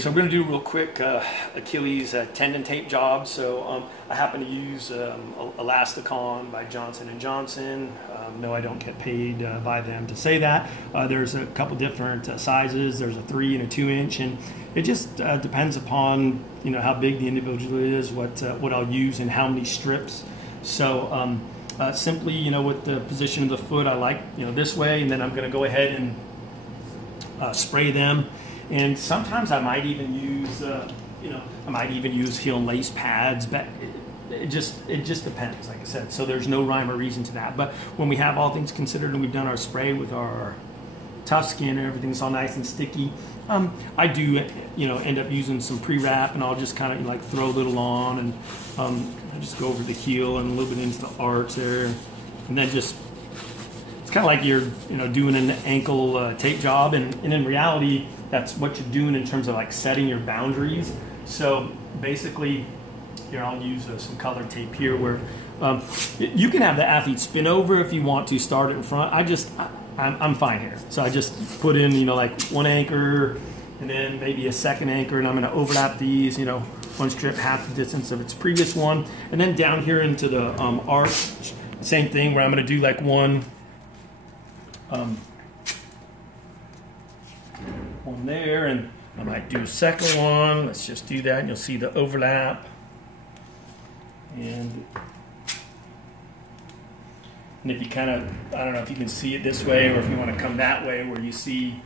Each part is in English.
So we're going to do a real quick Achilles tendon tape job. So I happen to use Elasticon by Johnson & Johnson. No, I don't get paid by them to say that. There's a couple different sizes. There's a 3 and a 2 inch, and it just depends upon how big the individual is, what I'll use, and how many strips. So simply with the position of the foot, I like this way, and then I'm going to go ahead and spray them. And sometimes I might even use heel and lace pads, but it just depends, like I said. So there's no rhyme or reason to that. But when we have all things considered and we've done our spray with our tough skin and everything's all nice and sticky, I do end up using some pre-wrap, and I'll just kind of like throw a little on, and I just go over the heel and a little bit into the arch there, and then just it's kind of like you're doing an ankle tape job, and in reality that's what you're doing in terms of like setting your boundaries. So basically here I'll use some colored tape here where you can have the athlete spin over if you want to start it in front. I'm fine here. So I just put in like one anchor and then maybe a second anchor, and I'm going to overlap these, one strip half the distance of its previous one, and then down here into the arch, same thing where I'm going to do like one there, and I might do a second one. Let's just do that, and you'll see the overlap. And if you kind of, I don't know if you can see it this way, or if you want to come that way where you see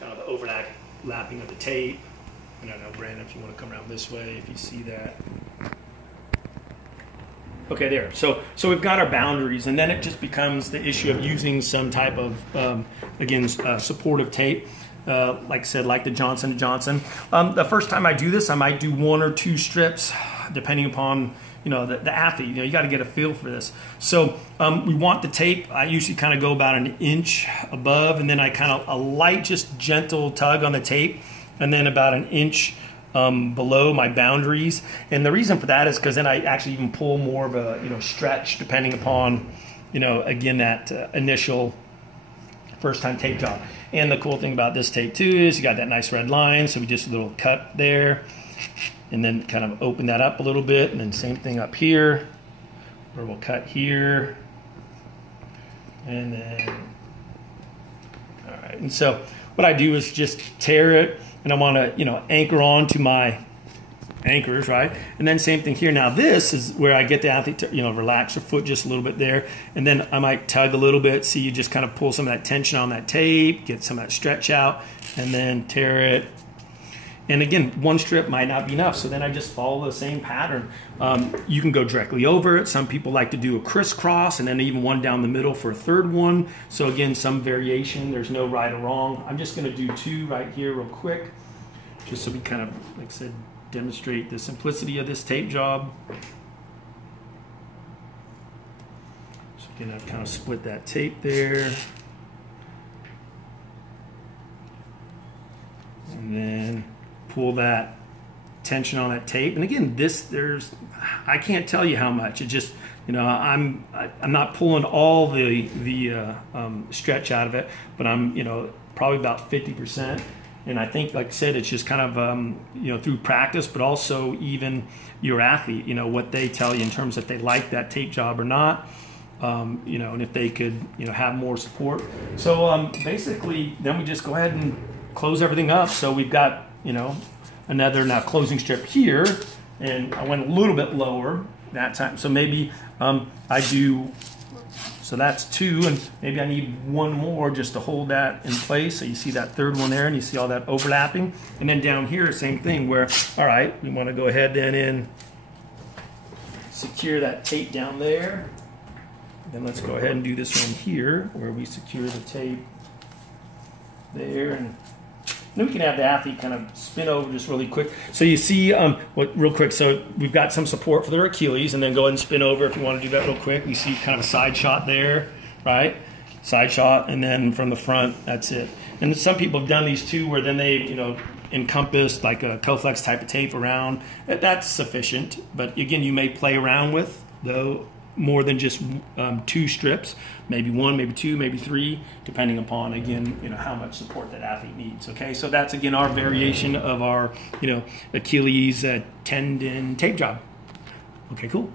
kind of the overlapping of the tape. I don't know, Brandon, if you want to come around this way, if you see that. Okay, there. So we've got our boundaries, and then it just becomes the issue of using some type of, supportive tape. Like I said, like the Johnson & Johnson. The first time I do this, I might do 1 or 2 strips, depending upon the athlete. You got to get a feel for this. So we want the tape. I usually kind of go about an inch above, and then I kind of a light, just gentle tug on the tape, and then about an inch below my boundaries. And the reason for that is because then I actually even pull more of a stretch, depending upon again that initial first time tape job. And the cool thing about this tape too is you got that nice red line, so we just a little cut there, and then kind of open that up a little bit, and then same thing up here where we'll cut here, and then all right. And so what I do is just tear it, and I want to anchor on to my anchors, right? And then same thing here. Now this is where I get the athlete to relax your foot just a little bit there, and then I might tug a little bit, so you just kind of pull some of that tension on that tape, get some of that stretch out, and then tear it. And again, 1 strip might not be enough, so then I just follow the same pattern. You can go directly over it. Some people like to do a crisscross, and then even one down the middle for a 3rd one. So again, some variation. There's no right or wrong. I'm just going to do 2 right here real quick, just so we kind of, like I said, demonstrate the simplicity of this tape job. So again, I've kind of split that tape there. And then pull that tension on that tape. And again, I can't tell you how much. It just, I'm not pulling all the stretch out of it, but I'm, probably about 50%. And I think, like I said, it's just kind of, through practice, but also even your athlete, what they tell you in terms of if they like that tape job or not, and if they could, have more support. So basically, then we just go ahead and close everything up. So we've got, another now closing strip here, and I went a little bit lower that time. So maybe I do. So that's 2, and maybe I need 1 more just to hold that in place. So you see that 3rd one there, and you see all that overlapping. And then down here, same thing where, all right, we want to go ahead then and secure that tape down there. Then let's go ahead and do this one here where we secure the tape there. And then we can have the athlete kind of spin over just really quick. So you see, real quick, so we've got some support for their Achilles, and then go ahead and spin over if you want to do that real quick. You see kind of a side shot there, right? Side shot, and then from the front, that's it. And some people have done these too, where then they, encompass like a Coflex type of tape around. That's sufficient, but again, you may play around with, though, more than just 2 strips, maybe 1, maybe 2, maybe 3, depending upon, again, how much support that athlete needs. Okay, so that's, again, our variation of our, Achilles tendon tape job. Okay, cool.